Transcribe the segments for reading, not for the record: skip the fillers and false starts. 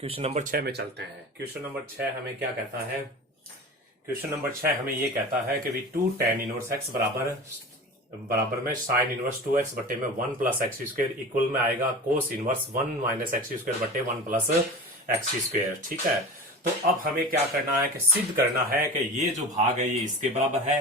Question number 6 में चलते हैं। क्वेश्चन नंबर 6 हमें क्या कहता है? क्वेश्चन नंबर 6 हमें ये कहता है कि भी 2 tan इनवर्स एक्स बराबर में साइन इनवर्स 2x बटे में 1 प्लस एक्स स्क्वायर इक्वल में आएगा cos inverse 1 minus x square बटे 1 प्लस एक्स स्क्वायर। ठीक है, तो अब हमें क्या करना है कि सिद्ध करना है कि ये जो भाग है ये इसके बराबर है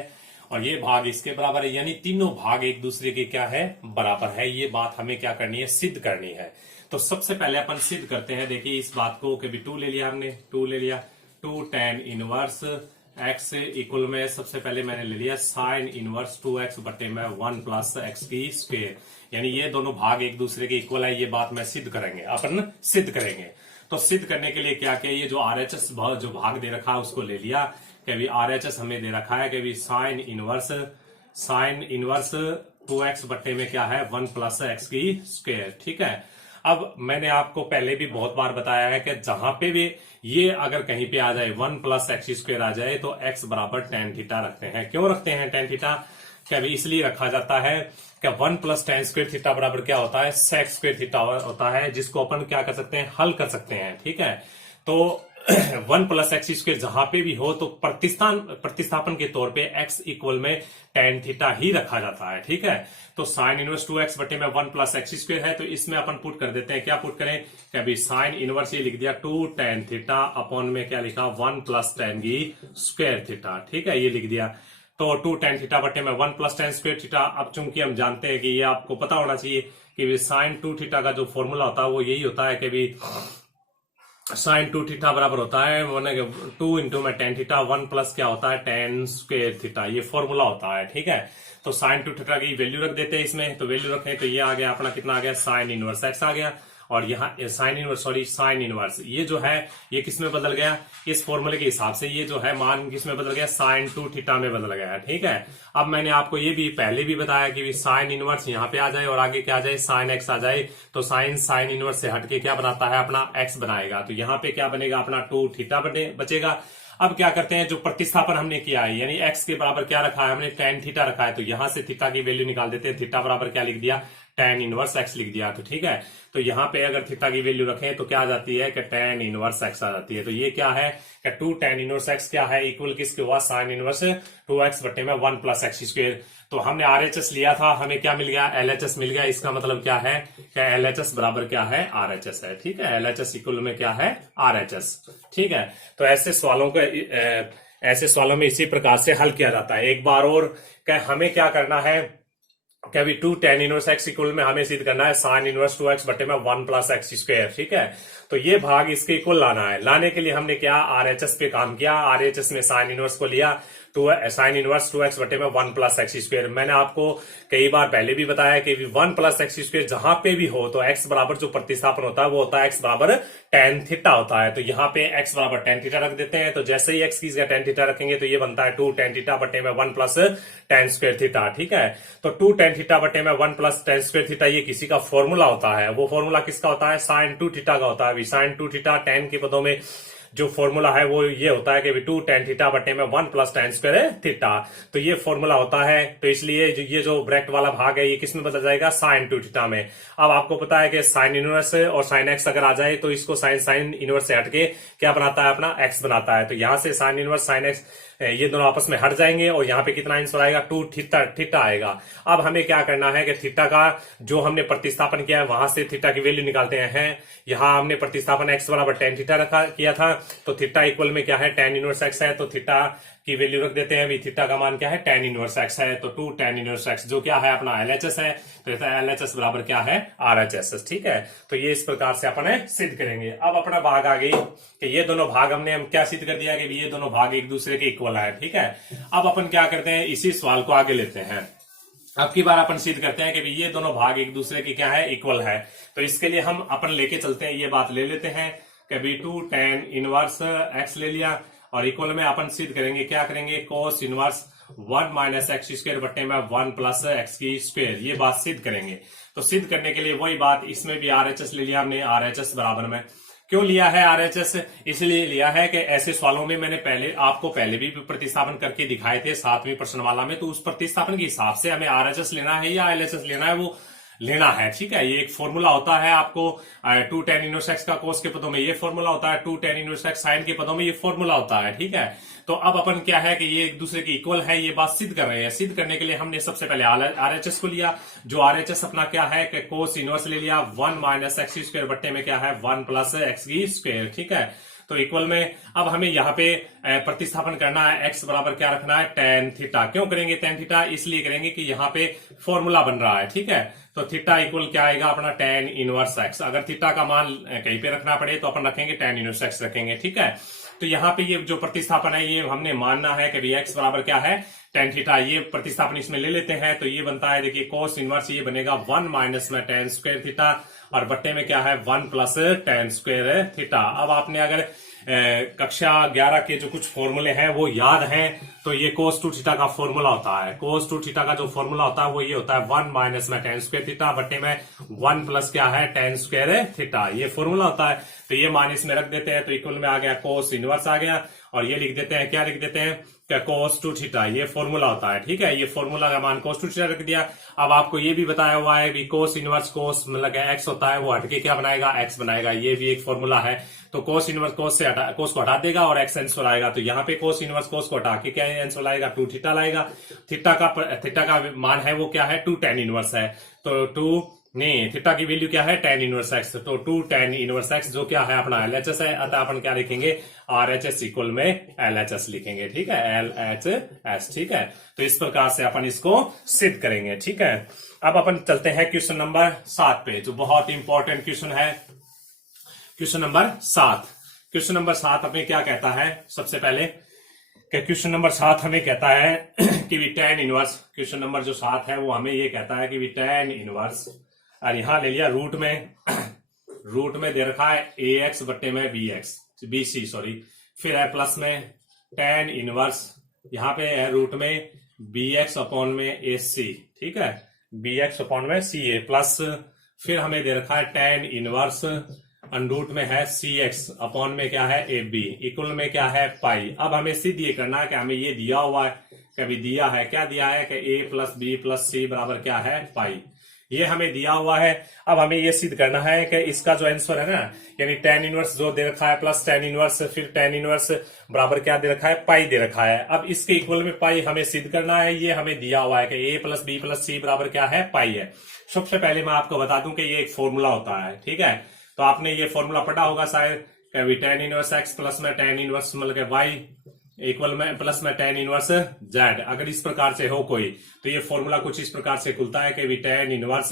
और ये भाग इसके बराबर है, यानी तीनों भाग एक दूसरे के क्या है, बराबर है। ये बात हमें क्या करनी है, सिद्ध करनी है। तो सबसे पहले अपन सिद्ध करते हैं। देखिए इस बात को कि भी 2 ले लिया हमने, 2 ले लिया, 2 tan इनवर्स एक्स इक्वल में सबसे पहले मैंने ले लिया साइन इनवर्स 2x बटे में 1 प्लस एक्स की स्क्वायर, यानी ये दोनों भाग एक दूसरे के इक्वल है। ये बात मैं सिद्ध करेंगे, अपन सिद्ध करेंगे। तो सिद्ध करने के लिए क्या किया, ये जो RHS जो भाग दे रखा है उसको ले लिया कि अभी RHS हमें दे रखा है कि अभी साइन इनवर्स 2x बटे में क्या है 1 प्लस एक्स की स्क्वायर। ठीक है, अब मैंने आपको पहले भी बहुत बार बताया है कि जहां पे भी ये अगर कहीं पे आ जाए 1 प्लस एक्स स्क्वायर आ जाए तो x बराबर tan थीटा रखते हैं। क्यों रखते हैं tan थीटा? क्या अभी इसलिए रखा जाता है कि 1 प्लस tan स्क्वायर थीटा बराबर क्या होता है, sec स्क्वायर थीटा होता है, जिसको अपन क्या कर सकते हैं, हल कर सकते हैं। ठीक है, तो 1 प्लस एक्स स्क्वायर जहां पे भी हो तो प्रतिस्थापन के तौर पे x इक्वल में tan थीटा ही रखा जाता है। ठीक है, तो साइन इनवर्स 2x बटे में 1 प्लस एक्स स्क्वायर है, तो इसमें अपन पुट कर देते हैं। क्या पुट करें कि अभी साइन इनवर्स ये लिख दिया 2 tan थीटा अपॉन में क्या लिखा 1 प्लस tan की स्क्वायर थीटा। ठीक है, ये लिख दिया। तो 2 tan थीटा बटे में 1 प्लस tan स्क्वायर थीटा। अब चूंकि हम जानते हैं कि ये आपको पता होना चाहिए कि साइन 2 थीटा का जो फॉर्मूला होता है वो यही होता है कि भी साइन 2 थीटा बराबर होता है 2 इंटू में tan थीटा 1 प्लस क्या होता है tan स्क्वायर थीटा। ये फॉर्मूला होता है। ठीक है, तो साइन 2 थीटा की वैल्यू रख देते हैं इसमें, तो वैल्यू रखें तो ये आ गया अपना, कितना आ गया, साइन इनवर्स एक्स आ गया। और यहाँ साइन इनवर्स ये जो है ये किस में बदल गया, इस फॉर्मूले के हिसाब से ये जो है मान किस में बदल गया, साइन 2 थीटा में बदल गया। ठीक है, अब मैंने आपको ये भी पहले भी बताया कि साइन इनवर्स यहाँ पे आ जाए और आगे क्या आ जाए, साइन एक्स आ जाए, तो साइन इनवर्स से हटके क्या बनाता है, अपना एक्स बनाएगा। तो यहाँ पे क्या बनेगा, अपना 2 थीटा बचेगा। अब क्या करते हैं, जो प्रतिस्थापन हमने किया है यानी x के बराबर क्या रखा है हमने, tan थीटा रखा है, तो यहां से थीटा की वैल्यू निकाल देते हैं। थीटा बराबर क्या लिख दिया, tan इनवर्स x लिख दिया। तो ठीक है, तो यहाँ पे अगर थीटा की वैल्यू रखें तो क्या आ जाती है कि tan इनवर्स x आ जाती है। तो ये क्या है कि 2 tan इनवर्स x क्या है, इक्वल किसके हुआ, साइन इनवर्स 2x बटे में 1 प्लस एक्स स्क्वायर। तो हमने RHS लिया था, हमें क्या मिल गया, LHS मिल गया। इसका मतलब क्या है कि LHS बराबर क्या है, RHS है। ठीक है, LHS इक्वल में क्या है, RHS। ठीक है, तो ऐसे सवालों में इसी प्रकार से हल किया जाता है। एक बार और हमें क्या करना है कि अभी 2 tan इनवर्स एक्स इक्वल में हमें सिद्ध करना है साइन इनवर्स 2x बटे में 1 प्लस एक्स स्क्वायर। ठीक है, तो ये भाग इसके इक्वल लाना है। लाने के लिए हमने क्या, RHS पे काम किया। RHS में साइन इनवर्स को लिया, तो साइन इनवर्स 2x बटे में 1 प्लस एक्स स्क्वायर। मैंने आपको कई बार पहले भी बताया कि 1 प्लस एक्स स्क्वायर जहां पे भी हो तो x बराबर जो प्रतिस्थापन होता है वो होता है x बराबर tan थीटा होता है। तो यहाँ पे x बराबर tan थीटा रख देते हैं। तो जैसे ही x की जगह tan थीटा रखेंगे तो ये बनता है 2 tan थीटा बटे में 1 प्लस tan स्क्वायर थीटा। ठीक है, तो 2 tan थीटा बटे में 1 प्लस tan स्क्वायर थीटा ये किसी का फॉर्मूला होता है। वो फॉर्मूला किसका होता है, साइन 2 थीटा का होता है। साइन 2 थीटा tan के पदों में जो फॉर्मूला है वो ये होता है कि 2 tan थीटा बटे में 1 प्लस tan स्क्वायर थीटा। तो ये फॉर्मूला होता है। तो इसलिए ये जो ब्रैकेट वाला भाग है ये किस में बदल जाएगा, साइन 2 थीटा में। अब आपको पता है कि साइन इनवर्स और साइन एक्स अगर आ जाए तो इसको साइन इनवर्स से हटके क्या बनाता है, अपना एक्स बनाता है। तो यहां से साइन इनवर्स साइन एक्स ये दोनों आपस में हट जाएंगे और यहाँ पे कितना आंसर आएगा, 2 थीटा आएगा। अब हमें क्या करना है कि थीटा का जो हमने प्रतिस्थापन किया है वहां से थीटा की वैल्यू निकालते हैं। यहाँ हमने प्रतिस्थापन x बराबर tan थीटा रखा किया था, तो थीटा इक्वल में क्या है, tan इनवर्स x है। तो थीटा की वैल्यू रख देते हैं। अभी थीटा का मान क्या है, tan इनवर्स x है। तो 2 tan इनवर्स x जो क्या है अपना LHS है, तो LHS बराबर क्या है, RHS। ठीक है, तो ये इस प्रकार से अपन सिद्ध करेंगे। अब अपना भाग आ गई कि ये दोनों भाग हम क्या सिद्ध कर दिया कि ये दोनों भाग एक दूसरे के इक्वल है। ठीक है, अब अपन क्या करते हैं, इसी सवाल को आगे लेते हैं। अब की बार अपन सिद्ध करते हैं कि ये दोनों भाग एक दूसरे के क्या है, इक्वल है। तो इसके लिए हम अपन लेके चलते हैं, ये बात ले लेते हैं कि 2 tan इनवर्स x ले लिया और इक्वल में अपन सिद्ध करेंगे, क्या करेंगे, cos inverse 1 minus x square बटे में 1 प्लस एक्स की स्क्वायर। ये बात सिद्ध करेंगे। तो सिद्ध करने के लिए वही बात, इसमें भी RHS ले लिया हमने। RHS बराबर में क्यों लिया है RHS, इसलिए लिया है कि ऐसे सवालों में मैंने आपको पहले भी प्रतिस्थापन करके दिखाए थे 7वीं प्रश्नमाला में। तो उस प्रतिस्थापन के हिसाब से हमें RHS लेना है या LHS लेना है वो लेना है। ठीक है, ये एक फॉर्मूला होता है आपको 2 tan इनवर्स एक्स का कोस के पदों में ये फॉर्मूला होता है, 2 tan इनवर्स एक्स साइन के पदों में ये फॉर्मूला होता है। ठीक है, तो अब अपन क्या है कि ये एक दूसरे के इक्वल है, ये बात सिद्ध कर रहे हैं। सिद्ध करने के लिए हमने सबसे पहले आरएचएस को लिया, जो आरएचएस अपना क्या है कि कोस इनवर्स ले लिया 1 माइनस एक्स स्क्वायर बट्टे में क्या है 1 प्लस एक्स की स्क्वायर। ठीक है, तो इक्वल में अब हमें यहाँ पे प्रतिस्थापन करना है, एक्स बराबर क्या रखना है tan थीटा। क्यों करेंगे tan थीटा? इसलिए करेंगे कि यहाँ पे फॉर्मूला बन रहा है। ठीक है, तो थीटा इक्वल क्या आएगा अपना tan इनवर्स एक्स। अगर थीटा का मान कहीं पे रखना पड़े तो अपन रखेंगे tan इनवर्स एक्स रखेंगे। ठीक है, तो यहाँ पे ये जो प्रतिस्थापन है ये हमने मानना है कि एक्स बराबर क्या है tan थीटा। ये प्रतिस्थापन इसमें ले लेते हैं तो ये बनता है, देखिए कोस इनवर्स ये बनेगा 1 माइनस में tan स्क्वायर थीटा और बट्टे में क्या है 1 प्लस tan स्क्वायर थीटा। अब आपने अगर कक्षा 11 के जो कुछ फॉर्मूले हैं वो याद हैं तो ये cos 2 थीटा का फॉर्मूला होता है। cos 2 थीटा का जो फॉर्मूला होता है वो ये होता है 1 माइनस में tan स्क्वायर थीटा बट्टे में 1 प्लस क्या है tan स्क्वायर थीटा, ये फॉर्मूला होता है। तो ये मान इसमें रख देते हैं तो इक्वल में आ गया cos इनवर्स आ गया और ये लिख देते हैं, क्या लिख देते हैं क्या cos 2 थीटा, ये फॉर्मूला होता है। ठीक है, ये फॉर्मूला का मान cos 2 थीटा रख दिया। अब आपको ये भी बताया हुआ है भी cos इनवर्स cos मतलब x होता है वो हटके क्या बनाएगा x बनाएगा, ये भी एक फॉर्मूला है। तो cos इनवर्स cos को हटा देगा और x आंसर आएगा। तो यहाँ पे cos इनवर्स cos को हटा के क्या आंसर आएगा 2 थीटा लाएगा। थीटा का मान है वो क्या है 2 tan इनवर्स है, तो 2 नहीं थीटा की वैल्यू क्या है tan इनवर्स एक्स, तो 2 tan इनवर्स एक्स जो क्या है अपना LHS है। अतः अपन क्या लिखेंगे RHS इक्वल में LHS लिखेंगे। ठीक है, LHS। ठीक है, तो इस प्रकार से अपन इसको सिद्ध करेंगे। ठीक है, अब अपन चलते हैं क्वेश्चन नंबर 7 पे, जो बहुत इंपॉर्टेंट क्वेश्चन है। क्वेश्चन नंबर 7, क्वेश्चन नंबर 7 हमें क्या कहता है? सबसे पहले क्वेश्चन नंबर 7 हमें कहता है कि भी tan इनवर्स, क्वेश्चन नंबर जो 7 है वो हमें ये कहता है कि भी tan इनवर्स, और यहां ले लिया रूट में दे रखा है ax बट्टे में bc सॉरी, फिर है प्लस में tan इनवर्स, यहाँ पे है रूट में bx अपॉन में ac। ठीक है, bx अपॉन में ca प्लस फिर हमें दे रखा है tan इनवर्स अंडरूट में है cx अपॉन में क्या है ab इक्वल में क्या है पाई। अब हमें सिद्ध ये करना है कि हमें ये दिया हुआ है, कभी दिया है, क्या दिया है कि a प्लस बी प्लस सी बराबर क्या है पाई, ये हमें दिया हुआ है। अब हमें ये सिद्ध करना है कि इसका जो आंसर है ना, यानी tan इनवर्स जो दे रखा है प्लस tan इनवर्स फिर tan इनवर्स बराबर क्या दे रखा है पाई दे रखा है। अब इसके इक्वल में पाई हमें सिद्ध करना है, ये हमें दिया हुआ है कि a प्लस बी प्लस सी बराबर क्या है पाई है। सबसे पहले मैं आपको बता दूं कि ये एक फॉर्मूला होता है। ठीक है, तो आपने ये फॉर्मूला पढ़ा होगा शायद, tan इनवर्स एक्स प्लस में tan इनवर्स मतलब वाई इक्वल में प्लस में tan इनवर्स z। अगर इस प्रकार से हो कोई तो ये फॉर्मूला कुछ इस प्रकार से खुलता है कि tan इनवर्स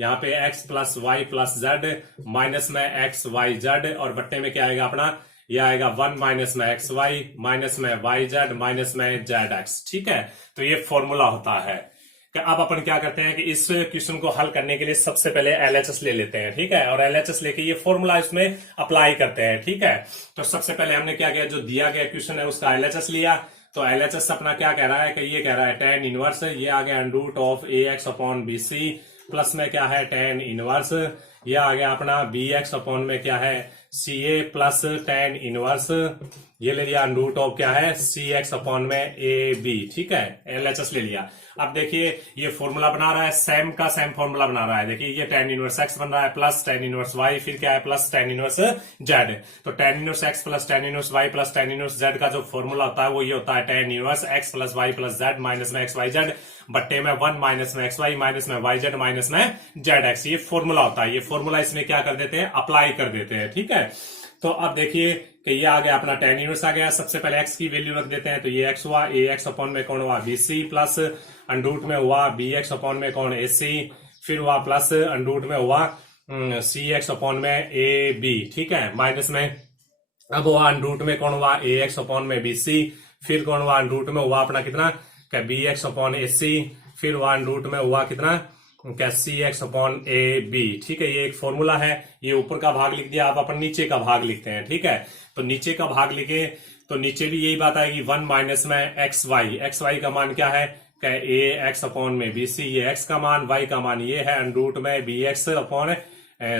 यहाँ पे x plus y plus z minus में x वाई z और बट्टे में क्या आएगा अपना, यह आएगा 1 माइनस में x वाई माइनस में वाई z माइनस में z x। ठीक है, तो ये फॉर्मूला होता है। अब अपन क्या करते हैं कि इस क्वेश्चन को हल करने के लिए सबसे पहले LHS ले लेते हैं। ठीक है, और LHS लेके ये फॉर्मूला इसमें अप्लाई करते हैं। ठीक है, तो सबसे पहले हमने क्या किया, जो दिया गया क्वेश्चन है उसका LHS लिया। तो LHS अपना क्या कह रहा है कि ये कह रहा है tan इनवर्स, ये आ गया under root of ax upon bc plus में क्या है tan इनवर्स, ये आ गया अपना bx अपॉन में क्या है ca प्लस tan इनवर्स, ये ले लिया अंडरूट ऑफ क्या है cx अपॉन में ab। ठीक है, LHS ले लिया। अब देखिए ये फॉर्मूला बना रहा है, सेम का सेम फॉर्मूला बना रहा है। देखिए ये tan इनवर्स x बन रहा है प्लस tan इनवर्स y, फिर क्या है प्लस tan इनवर्स z। तो tan inverse x plus tan inverse y plus tan inverse z का जो फॉर्मूला होता है वो ये होता है tan inverse x plus y plus z minus में x y z बट्टे में 1 माइनस में xy माइनस में yz माइनस में zx। ये फॉर्मूला होता है, ये फॉर्मूला इसमें क्या कर देते हैं अप्लाई कर देते हैं। ठीक है, तो अब देखिए कि ये आ गया अपना tan इनवर्स आ गया। सबसे पहले x की वैल्यू रख देते हैं, तो ये x हुआ ax अपॉन में कौन हुआ bc प्लस अंडरूट में हुआ bx अपॉन में कौन ac, फिर हुआ प्लस अंडरूट में हुआ cx अपॉन में ab। ठीक है, माइनस में अब हुआ अंडरूट में कौन हुआ ax अपॉन में bc, फिर कौन हुआ अंडरूट में हुआ अपना कितना क्या bx अपॉन ac, फिर हुआ अंडरूट में हुआ कितना क्या cx अपॉन ab। ठीक है, ये एक फॉर्मूला है, ये ऊपर का भाग लिख दिया। अब अपन नीचे का भाग लिखते हैं। ठीक है, तो नीचे का भाग लिखे तो नीचे भी यही बात आएगी 1 माइनस में xy का मान क्या है क्या ax अपॉन में bc, ये x का मान, y का मान ये है अंडरूट में bx अपॉन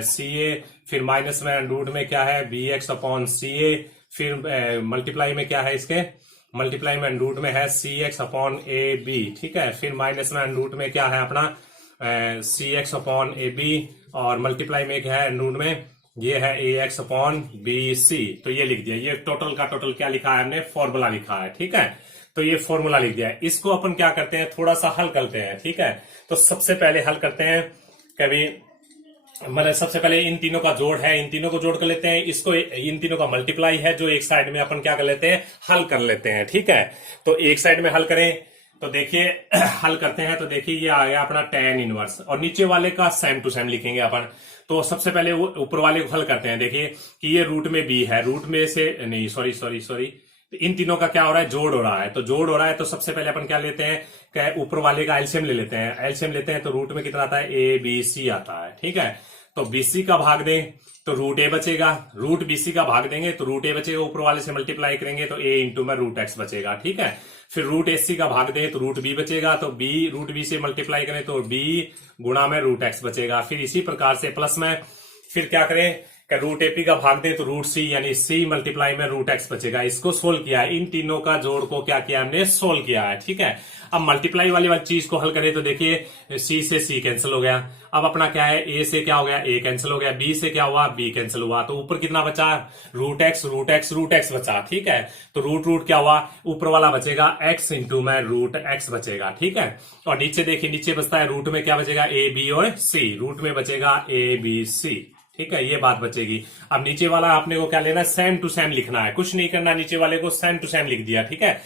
ca, फिर माइनस में अंडरूट में क्या है bx अपॉन ca, फिर मल्टीप्लाई में क्या है इसके मल्टीप्लाई में अंडरूट में है cx अपॉन ab। ठीक है, फिर माइनस में अंडरूट में क्या है अपना सी एक्स अपॉन ए बी, और मल्टीप्लाई में क्या है रूट में, ये है ए एक्स अपॉन बी सी। तो ये लिख दिया, ये टोटल का टोटल क्या लिखा है हमने, फॉर्मूला लिखा है। ठीक है, तो ये फॉर्मूला लिख दिया है। इसको अपन क्या करते हैं, थोड़ा सा हल करते हैं। ठीक है, तो सबसे पहले हल करते हैं, कभी मतलब सबसे पहले इन तीनों का जोड़ है, इन तीनों को जोड़ कर लेते हैं, इसको इन तीनों का मल्टीप्लाई है जो एक साइड में अपन क्या कर लेते हैं, हल कर लेते हैं। ठीक है, तो एक साइड में हल करें तो देखिए हल करते हैं तो देखिए ये आ गया अपना tan इनवर्स, और नीचे वाले का सेम टू सेम लिखेंगे अपन। तो सबसे पहले वो ऊपर वाले को हल करते हैं। देखिए कि ये रूट में b है, रूट में से नहीं सॉरी इन तीनों का क्या हो रहा है, जोड़ हो रहा है। तो जोड़ हो रहा है तो सबसे पहले अपन क्या लेते हैं, क्या ऊपर वाले का एलसीएम ले लेते हैं। एलसीएम लेते हैं तो रूट में कितना आता है, ए बी सी आता है। ठीक है, तो बीसी का भाग दें तो रूट ए बचेगा, रूट बीसी का भाग देंगे तो रूट ए बचेगा, ऊपर वाले से मल्टीप्लाई करेंगे तो ए इंटू में रूट एक्स बचेगा। ठीक है, फिर रूट एसी का भाग दें तो रूट बी बचेगा, तो बी रूट बी से मल्टीप्लाई करें तो बी गुणा में रूट एक्स बचेगा। फिर इसी प्रकार से प्लस में फिर क्या करें, रूट एपी का भाग दे तो रूट सी यानी सी मल्टीप्लाई में रूट एक्स बचेगा। इसको सोल्व किया है, इन तीनों का जोड़ को क्या किया हमने, सोल्व किया है। ठीक है, अब मल्टीप्लाई वाली चीज को हल करें तो देखिए सी से सी कैंसिल हो गया। अब अपना क्या है, ए से क्या हो गया, ए कैंसिल हो गया, बी से क्या हुआ, बी कैंसिल हुआ। तो ऊपर कितना बचा, root x root x root x बचा। ठीक है, तो रूट रूट क्या हुआ, ऊपर वाला बचेगा एक्स इंटू में रूट एक्स बचेगा। ठीक है, और नीचे देखिए नीचे बचता है रूट में क्या बचेगा, ए बी और सी, रूट में बचेगा ए बी सी। ठीक है, ये बात बचेगी। अब नीचे वाला आपने को क्या लेना, सेम टू सेम लिखना है, कुछ नहीं करना, नीचे वाले को सेम टू सेम लिख दिया। ठीक है,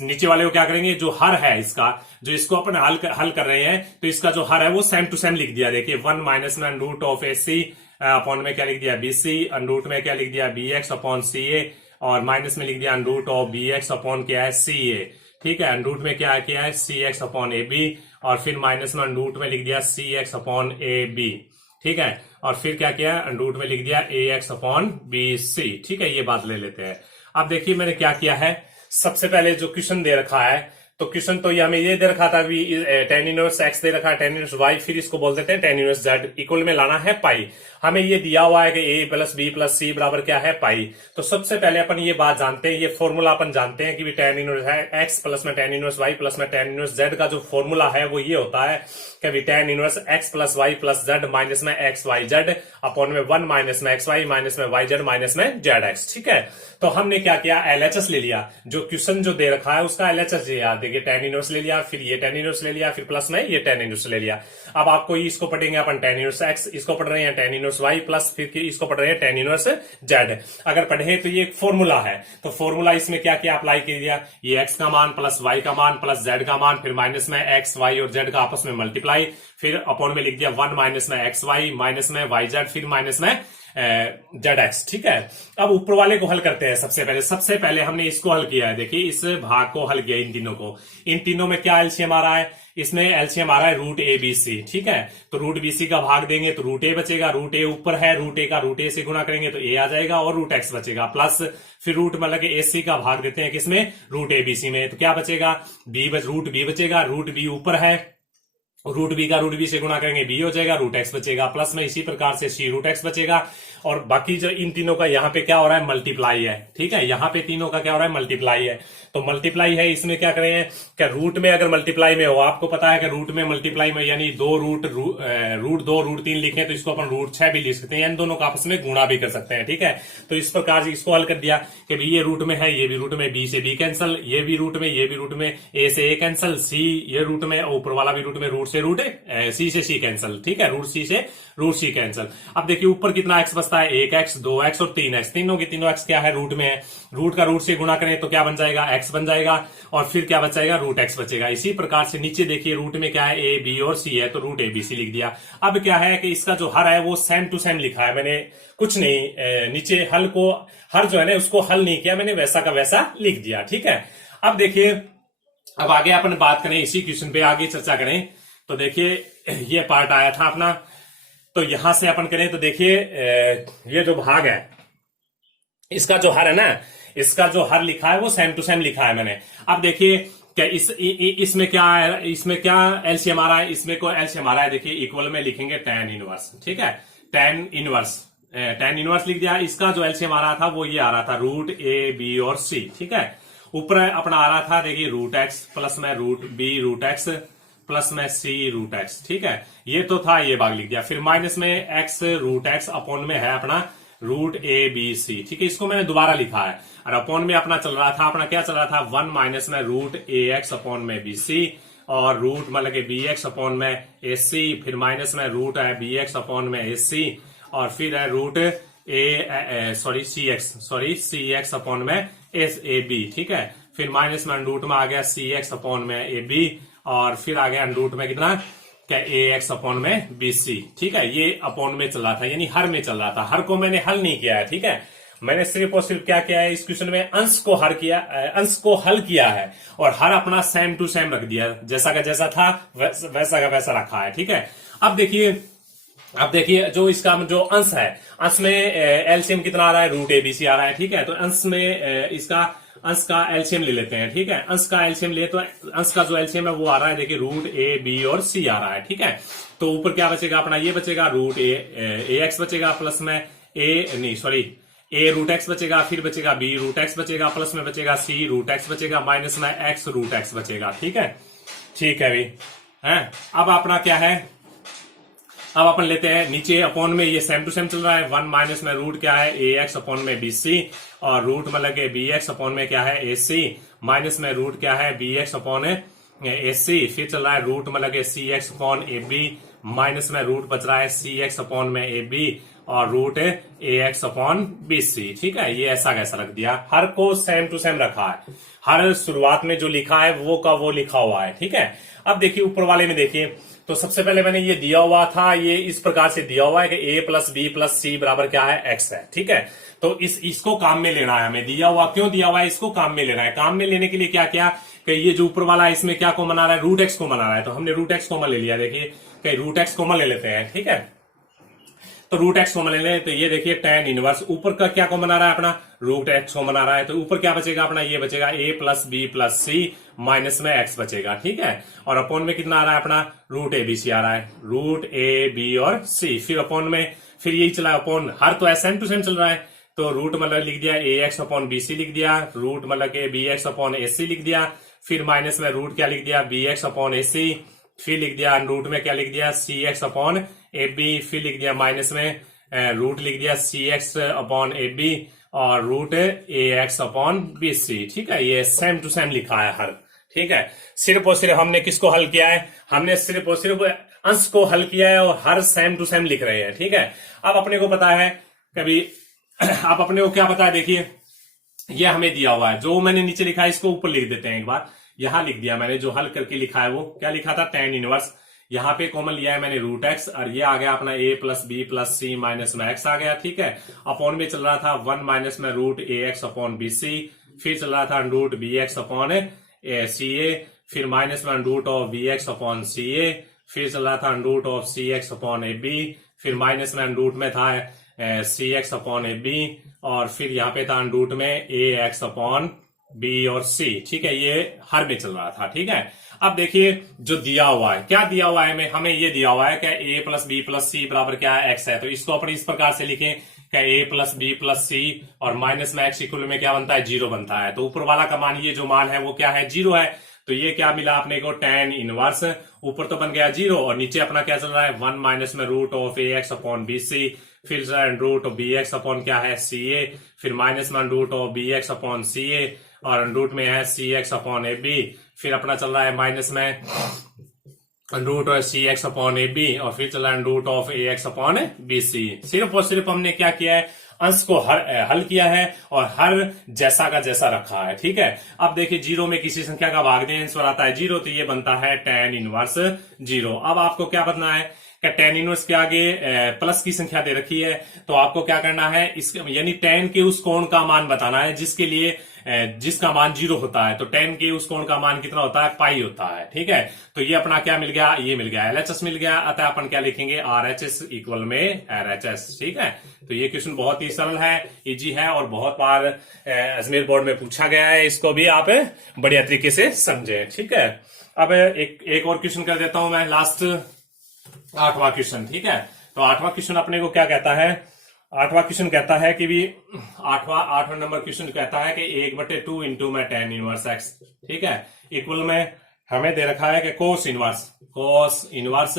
नीचे वाले को क्या करेंगे, जो हर है इसका, जो इसको अपन हल कर रहे हैं तो इसका जो हर है वो सेम टू सेम लिख दिया। देखिए 1 माइनस में root of a c upon में क्या लिख दिया, बी सी, रूट में क्या लिख दिया, बी एक्स अपॉन सी ए, और माइनस में लिख दिया root of B x upon क्या है, सी ए। ठीक है, रूट में क्या है C X upon A B, और फिर माइनस में रूट में लिख दिया सी एक्स अपॉन ए बी। ठीक है, और फिर क्या किया, रूट में लिख दिया ए एक्स अपॉन बी सी। ठीक है, ये बात ले लेते हैं। अब देखिए मैंने क्या किया है, सबसे पहले जो क्वेश्चन दे रखा है, तो क्वेश्चन तो ये हमें ये दे रखा था कि tan इनवर्स एक्स दे रखा है, tan इनवर्स वाई, फिर इसको बोल देते हैं tan इनवर्स जेड, इक्वल में लाना है पाई। हमें ये दिया हुआ है कि a प्लस बी प्लस सी बराबर क्या है, पाई। तो सबसे पहले अपन ये बात जानते हैं, ये फॉर्मूला अपन जानते हैं कि tan इनवर्स है एक्स प्लस में tan इनवर्स वाई प्लस में tan इनवर्स जेड का जो फॉर्मूला है वो ये होता है कि tan inverse x plus y plus z minus में एक्स वाई जेड अपॉन में 1 माइनस में एक्स वाई माइनस में वाई जेड माइनस में जेड एक्स। ठीक है, तो हमने क्या किया, एलएचएस ले लिया, जो क्वेश्चन जो दे रखा है उसका एलएचएस लिया। देखिए tan इनवर्स ले लिया, फिर ये tan इनवर्स ले लिया, फिर प्लस में ये tan इनवर्स ले लिया। अब आपको इसको पढ़ेंगे अपन tan इनवर्स एक्स, इसको पढ़ रहे हैं tan इनवर्स वाई, प्लस फिर इसको पढ़ रहे हैं tan इनवर्स जेड। अगर पढ़े तो ये एक फॉर्मूला है, तो फॉर्मूला इसमें क्या किया, अप्लाई कर दिया, ये एक्स का मान प्लस वाई का मान प्लस जेड का मान, फिर माइनस में एक्स वाई और जेड का आपस में मल्टीप्लाई, फिर अपॉन में लिख दिया 1 माइनस में एक्स वाई माइनस में वाई जेड, फिर माइनस में जेड एक्स। ठीक है, अब ऊपर वाले को हल करते हैं। सबसे पहले हमने इसको हल किया है। देखिए इस भाग को हल किया, इन तीनों को, इन तीनों में क्या एलसीएम आ रहा है, इसमें एलसीएम आ रहा है रूट ए बी सी। ठीक है, तो रूट बी सी का भाग देंगे तो रूट ए बचेगा, रूट ए ऊपर है, रूट ए का रूट ए से गुणा करेंगे तो ए आ जाएगा, और रूट एक्स बचेगा, प्लस फिर रूट मतलब ए सी का भाग देते हैं किसमें, रूट ए बी सी में, तो क्या बचेगा, रूट बी बचेगा, रूट बी ऊपर है, रूट बी का रूट बी से गुणा करेंगे बी हो जाएगा, रूट एक्स बचेगा, प्लस में इसी प्रकार से सी रूट एक्स बचेगा। और बाकी जो इन तीनों का यहाँ पे क्या हो रहा है, मल्टीप्लाई है। ठीक है, यहाँ पे तीनों का क्या हो रहा है, मल्टीप्लाई है। तो मल्टीप्लाई है, इसमें क्या करें, क्या रूट में अगर मल्टीप्लाई में हो, आपको पता है कि रूट में मल्टीप्लाई में यानी रूट 2 रूट 3 लिखें तो इसको अपन रूट 6 भी लिख सकते हैं, इन दोनों का आपस में गुणा भी कर सकते हैं। ठीक है, तो इस प्रकार से इसको हल कर दिया कि भाई ये रूट में है, ये भी रूट में, बी से बी कैंसल, ये भी रूट में, ये भी रूट में, ए से ए कैंसल, सी ये रूट में, ऊपर वाला भी रूट में, रूट से रूट सी से सी कैंसल। ठीक है, रूट सी से रूट सी कैंसल। अब देखिए ऊपर कितना एक्स बचता है, 1x 2x और 3x, तीनों की तीनों एक्स क्या है, रूट में है, रूट का रूट से गुणा करें तो क्या बन जाएगा, एक्स बन जाएगा, और फिर क्या बचेगा, रूट एक्स बचेगा। इसी प्रकार से नीचे देखिए रूट में क्या है, ए बी और सी है, तो रूट ए बी सी लिख दिया। अब क्या है कि इसका जो हर है वो सेम टू सेम लिखा है, मैंने कुछ नहीं, नीचे हल को, हर जो है ना उसको हल नहीं किया, मैंने वैसा का वैसा लिख दिया। ठीक है, अब देखिए, अब आगे अपन बात करें, इसी क्वेश्चन पे आगे चर्चा करें। तो देखिए ये पार्ट आया था अपना, तो यहां से अपन करें तो देखिए ये जो भाग है इसका जो हर है ना, इसका जो हर लिखा है वो सेम टू सेम लिखा है मैंने। अब देखिए क्या इसमें क्या है, इसमें क्या एलसीएम आ रहा है, इसमें को एलसीएम आ रहा है, देखिए इक्वल में लिखेंगे tan इनवर्स। ठीक है, tan इनवर्स लिख दिया। इसका जो एलसीएम आ रहा था वो ये आ रहा था रूट ए बी और सी। ठीक है, ऊपर अपना आ रहा था देखिए रूट एक्स प्लस में root b root x plus में सी रूट एक्स। ठीक है, ये तो था, ये भाग लिख दिया। फिर माइनस में एक्स रूट एक्स अपॉन में है अपना रूट ए बी सी। ठीक है, इसको मैंने दोबारा लिखा है। और अपॉन में अपना चल रहा था, अपना क्या चल रहा था, 1 माइनस में रूट ए एक्स अपॉन में बी सी, और रूट मतलब कि बी एक्स अपॉन में ए सी, फिर माइनस में रूट है बी एक्स अपॉन में ए सी, और फिर है रूट सी एक्स अपॉन में एस ए बी। ठीक है, फिर माइनस में अंडरूट में आ गया सी एक्स अपॉन में ए बी, और फिर आ गया अंडरूट में कितना, क्या, ए एक्स अपॉन में बी सी। ठीक है, ये अपॉन में चल रहा था, यानी हर में चल रहा था। हर को मैंने हल नहीं किया है। ठीक है, मैंने सिर्फ और सिर्फ क्या किया है, इस क्वेश्चन में अंश को हल किया है, और हर अपना सेम टू सेम रख दिया, जैसा का जैसा था वैसा का वैसा रखा है। ठीक है, अब देखिए जो इसका जो अंश है, अंश में एलसीएम कितना आ रहा है, रूट एबीसी आ रहा है। ठीक है, तो अंश में इसका अंश का एलसीएम ले लेते हैं। ठीक है, अंश का एलसीएम ले, तो अंश का जो एलसीएम है वो आ रहा है, देखिए रूट ए बी और सी आ रहा है। ठीक है, तो ऊपर क्या बचेगा अपना, ये बचेगा रूट ए एक्स बचेगा, प्लस में ए रूट एक्स बचेगा, फिर बचेगा बी रूट एक्स बचेगा, प्लस में बचेगा सी रूट एक्स बचेगा, माइनस में एक्स रूट एक्स बचेगा। ठीक है भाई है। अब अपना क्या है, अब अपन लेते हैं नीचे अपॉन में, ये सेम टू सेम चल रहा है। 1 माइनस में रूट क्या है, ए एक्स अपॉन में बी सी, और रूट मतलब के बी एक्स अपॉन में क्या है, ए सी, माइनस में रूट क्या है, B x upon A C, फिर चल रहा है रूट मतलब के C X upon A B, minus में रूट बच रहा है सी एक्स अपॉन में ए बी, और root A X upon B C. ठीक है, ये ऐसा कैसा रख दिया, हर को सेम टू सेम रखा है, हर शुरुआत में जो लिखा है वो का वो लिखा हुआ है। ठीक है, अब देखिए ऊपर वाले में देखिए, तो सबसे पहले मैंने ये दिया हुआ था, ये इस प्रकार से दिया हुआ है कि a प्लस बी प्लस सी बराबर क्या है, x है। ठीक है, तो इसको काम में लेना है हमें, दिया हुआ क्यों दिया हुआ है, इसको काम में लेना है। काम में लेने के लिए क्या किया कि ये जो ऊपर वाला है इसमें क्या कॉमन आ रहा है, रूट एक्स कॉमन आ रहा है, तो हमने रूट एक्स कॉमन ले लिया। देखिए कि रूट एक्स कॉमन ले लेते हैं। ठीक है, तो रूट एक्स कॉमन ले लें, तो ये देखिए tan इनवर्स, ऊपर का क्या कॉमन आ रहा है अपना, रूट एक्स कॉमन आ रहा है, तो ऊपर क्या बचेगा अपना, ये बचेगा a plus b plus c, minus में x बचेगा। ठीक है, और अपॉन में कितना आ रहा है अपना, रूट ए बी सी आ रहा है, रूट ए बी और सी, फिर अपॉन में फिर यही चला अपॉन, हर तो सेम टू सेम चल रहा है, तो रूट मतलब लिख दिया ए एक्स अपॉन बी सी लिख दिया, रूट मतलब के बी एक्स अपॉन ए सी लिख दिया, फिर माइनस में रूट क्या लिख दिया, b x upon A C, फिर लिख दिया रूट में क्या लिख दिया, सी एक्स अपॉन ए बी, फिर लिख दिया माइनस में रूट लिख दिया सी एक्स अपॉन ए बी, और root A X upon B C. ठीक है, ये सेम टू सेम लिखा है हर। ठीक है, सिर्फ और सिर्फ हमने किसको हल किया है, हमने सिर्फ और सिर्फ अंश को हल किया है, और हर सेम टू सेम लिख रहे हैं। ठीक है, अब अपने को पता है कभी अब अपने को क्या पता है, देखिए ये हमें दिया हुआ है, जो मैंने नीचे लिखा है इसको ऊपर लिख देते हैं एक बार। यहां लिख दिया मैंने, जो हल करके लिखा है वो क्या लिखा था, tan इनवर्स, यहाँ पे कॉमन लिया है मैंने रूट एक्स, और ये आ गया अपना a plus b plus c minus में एक्स आ गया। ठीक है, अपॉन में चल रहा था 1 माइनस में root A X upon B C, फिर चल रहा था root B x upon C A, फिर माइनस में root of B x upon C A, फिर चल रहा था root of C X upon A B, फिर माइनस में रूट में था C X upon A B, और फिर यहाँ पे था रूट में ए एक्स अपॉन बी और सी। ठीक है, ये हर में चल रहा था। ठीक है, अब देखिए जो दिया हुआ है, क्या दिया हुआ है हमें ये दिया हुआ है कि a प्लस बी प्लस सी बराबर क्या है, x है, तो इसको अपने इस प्रकार से लिखें कि a प्लस बी प्लस सी और माइनस में x इक्वल में क्या बनता है, 0 बनता है। तो ऊपर वाला का मान, ये जो मान है वो क्या है, 0 है, तो ये क्या मिला अपने को, tan इनवर्स, ऊपर तो बन गया 0, और नीचे अपना क्या चल रहा है, 1 माइनस में root of A X upon B C, फिर root of B x upon क्या है, सी ए, फिर माइनस में root of B x upon सी ए, और रूट में है C X upon A B, फिर अपना चल रहा है माइनस में root of C X upon A B, और फिर चल रहा है root of A X upon B C. सिर्फ और सिर्फ हमने क्या किया है, अंश को हल किया है, और हर जैसा का जैसा रखा है। ठीक है, अब देखिए 0 में किसी संख्या का भाग दें, आंसर आता है 0, तो ये बनता है tan इनवर्स 0। अब आपको क्या बनना है कि tan इनवर्स के आगे प्लस की संख्या दे रखी है, तो आपको क्या करना है, इस यानी tan के उस कोण का मान बताना है जिसके लिए जिसका मान 0 होता है, तो tan के उस कोण का मान कितना होता है, पाई होता है। ठीक है, तो ये अपना क्या मिल गया, ये मिल गया LHS मिल गया, अतः अपन क्या लिखेंगे, RHS इक्वल में RHS। ठीक है, तो ये क्वेश्चन बहुत ही सरल है, इजी है, और बहुत बार अजमेर बोर्ड में पूछा गया है, इसको भी आप बढ़िया तरीके से समझे। ठीक है, अब एक और क्वेश्चन कर देता हूं मैं, लास्ट 8वां क्वेश्चन। ठीक है, तो 8वां क्वेश्चन अपने को क्या कहता है, 8वां क्वेश्चन कहता है कि भी 8वां नंबर क्वेश्चन कहता है कि 1/2 इंटू में tan इनवर्स x। ठीक है, इक्वल में हमें दे रखा है कि कोस इनवर्स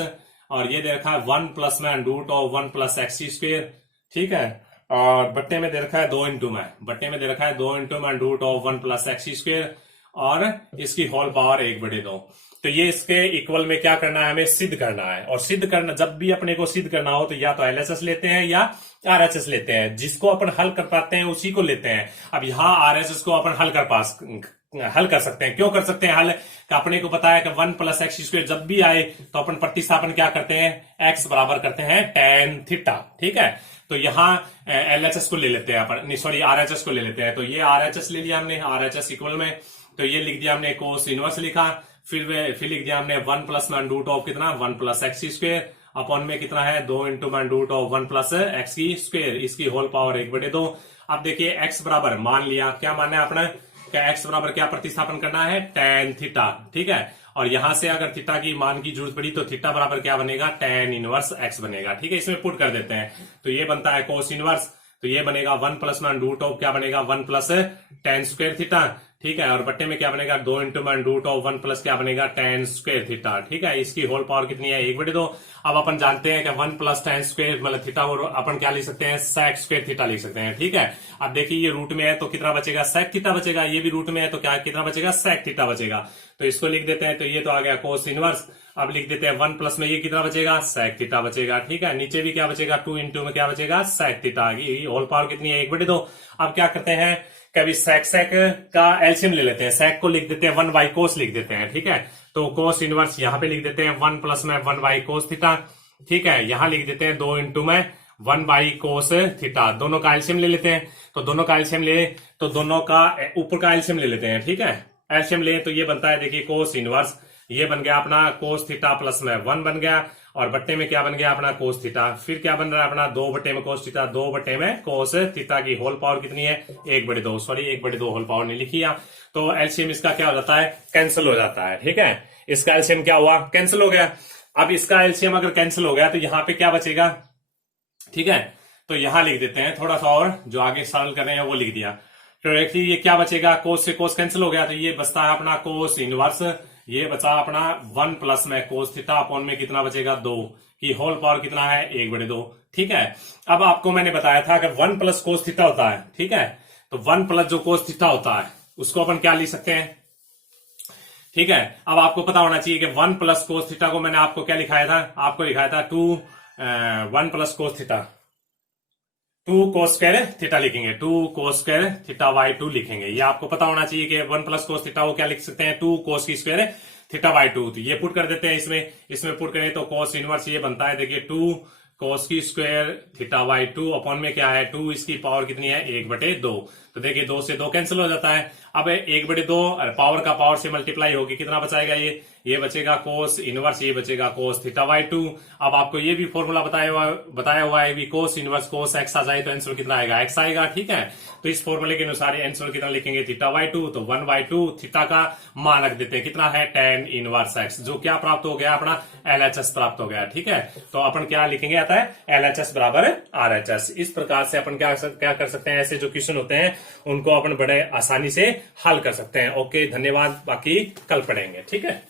और ये दे रखा है 1 प्लस में root of 1 plus x square, ठीक है। और बट्टे में दे रखा है 2 इंटू में, बट्टे में दे रखा है 2 इंटू में root of 1 plus x square और इसकी होल पावर 1/2। तो ये इसके इक्वल में क्या करना है, हमें सिद्ध करना है। और सिद्ध करना, जब भी अपने को सिद्ध करना हो तो या तो एलएचएस लेते हैं या आरएचएस लेते हैं। जिसको अपन हल कर पाते हैं उसी को लेते हैं। अब यहाँ आरएचएस को अपन हल कर सकते हैं। क्यों कर सकते हैं हल? अपने को पता है कि 1 प्लस एक्स स्क्वायर जब भी आए तो अपन प्रतिस्थापन क्या करते हैं, एक्स बराबर करते हैं tan थीटा, ठीक है। तो यहाँ एलएचएस को ले लेते हैं अपन, सॉरी आरएचएस को ले लेते हैं। तो ये आरएचएस ले लिया हमने, आरएचएस इक्वल में, तो ये लिख दिया हमने कोस इनवर्स लिखा। फिर लिख दिया हमने 1 प्लस में रूट ऑफ कितना, 1 प्लस एक्स स्क्वायर अपॉन में कितना है 2 इंटू में रूट ऑफ 1 प्लस एक्स की स्क्वायर, इसकी होल पावर 1/2। अब देखिए एक्स बराबर मान लिया, क्या मानना है अपना, क्या एक्स बराबर क्या प्रतिस्थापन करना है, tan थीटा, ठीक है। और यहां से अगर थीटा की मान की जरूरत पड़ी तो थीटा बराबर क्या बनेगा, tan इनवर्स एक्स बनेगा, ठीक है। इसमें पुट कर देते हैं तो ये बनता है कोस इनवर्स, तो ये बनेगा 1 प्लस में रूट ऑफ क्या बनेगा 1 प्लस tan स्क्वायर थीटा, ठीक है। और बट्टे में क्या बनेगा 2 इंटू में रूट ऑफ 1 प्लस क्या बनेगा tan स्क्वायर थीटा, ठीक है। इसकी होल पावर कितनी है 1/2। अब अपन जानते हैं कि 1 प्लस tan स्क्वायर मतलब थीटा को अपन क्या लिख सकते हैं, sec स्क्वायर थीटा लिख सकते हैं, ठीक है। अब देखिए ये रूट में है तो कितना बचेगा, sec थीटा बचेगा। ये भी रूट में है तो क्या कितना बचेगा, sec थीटा बचेगा। तो इसको लिख देते हैं, तो ये तो आ गया कोस इनवर्स। अब लिख देते हैं 1 प्लस में ये कितना बचेगा, sec थीटा बचेगा, ठीक है। नीचे भी क्या बचेगा 2 इंटू में क्या बचेगा, sec थीटा। होल पावर कितनी है 1/2। अब क्या करते हैं, कभी sec का एलसीएम ले लेते हैं, sec को लिख देते हैं 1 बाई कोस लिख देते हैं, ठीक है। तो कोस इनवर्स यहां पे लिख देते हैं 1 प्लस में 1 बाई कोस थीटा, ठीक है। यहां लिख देते हैं 2 इंटू में 1 बाई कोस थीटा। दोनों का एलसीएम ले लेते हैं, तो दोनों का एलसीएम ले तो दोनों का ऊपर का एलसीएम ले लेते हैं, ठीक है। एलसीएम ले तो ये बनता है देखिए कोस इनवर्स, ये बन गया अपना कोस थीटा प्लस में 1 बन गया और बट्टे में क्या बन गया अपना कोस थीटा। फिर क्या बन रहा है अपना 2 बट्टे में कोस थीटा, 2 बट्टे में कोस थीटा की होल पावर कितनी है 1/2, सॉरी 1/2 होल पावर नहीं लिखी यहाँ। तो एलसीएम इसका क्या हो जाता है, कैंसिल हो जाता है, ठीक है। इसका एलसीएम क्या हुआ, कैंसिल हो गया। अब इसका एलसीएम अगर कैंसिल हो गया तो यहाँ पे क्या बचेगा, ठीक है। तो यहां लिख देते हैं थोड़ा सा और, जो आगे सरल कर रहे हैं वो लिख दिया। तो एक्चुअली ये क्या बचेगा, कोस से कोस कैंसिल हो गया तो ये बचता है अपना कोस इनवर्स, ये बचा अपना 1 प्लस में कोस थीटा अपॉन में कितना बचेगा 2 की होल पावर कितना है 1/2, ठीक है। अब आपको मैंने बताया था कि 1 प्लस कोस थीटा होता है, ठीक है। तो 1 प्लस जो कोस थीटा होता है उसको अपन क्या लिख सकते हैं, ठीक है। अब आपको पता होना चाहिए कि 1 प्लस कोस थीटा को मैंने आपको क्या लिखाया था, आपको लिखाया था 1 plus cos theta 2 cos square theta लिखेंगे, 2 कोस स्क्वायर थीटा बाई 2 लिखेंगे। ये आपको पता होना चाहिए कि 1 प्लस कोस थीटा को क्या लिख सकते हैं 2 कोस की स्क्वायर थीटा बाई 2। तो ये पुट कर देते हैं इसमें पुट करें तो कोस इनवर्स ये बनता है देखिए 2 कोस की स्क्वायर थीटा बाई 2 अपॉन में क्या है 2 इसकी पावर कितनी है 1/2। तो देखिए 2 से 2 कैंसिल हो जाता है। अब 1/2 पावर का पावर से मल्टीप्लाई होगी, कितना बचाएगा ये बचेगा कोस इनवर्स, ये बचेगा कोस थीटा बाई 2। अब आपको ये भी फॉर्मूला बताया हुआ है भी कोस इनवर्स कोस एक्स आ जाए तो आंसर कितना आएगा, एक्स आएगा, ठीक है। तो इस फॉर्मूले के अनुसार आंसर कितना लिखेंगे थीटा बाई 2, तो 1/2 थीटा का मान रख देते हैं, कितना है tan इनवर्स एक्स, जो क्या प्राप्त हो गया अपना LHS प्राप्त हो गया, ठीक है। तो अपन क्या लिखेंगे आता है LHS बराबर RHS। इस प्रकार से अपन क्या कर सकते हैं, ऐसे जो क्वेश्चन होते हैं उनको अपन बड़े आसानी से हल कर सकते हैं। ओके, धन्यवाद, बाकी कल पढ़ेंगे, ठीक है।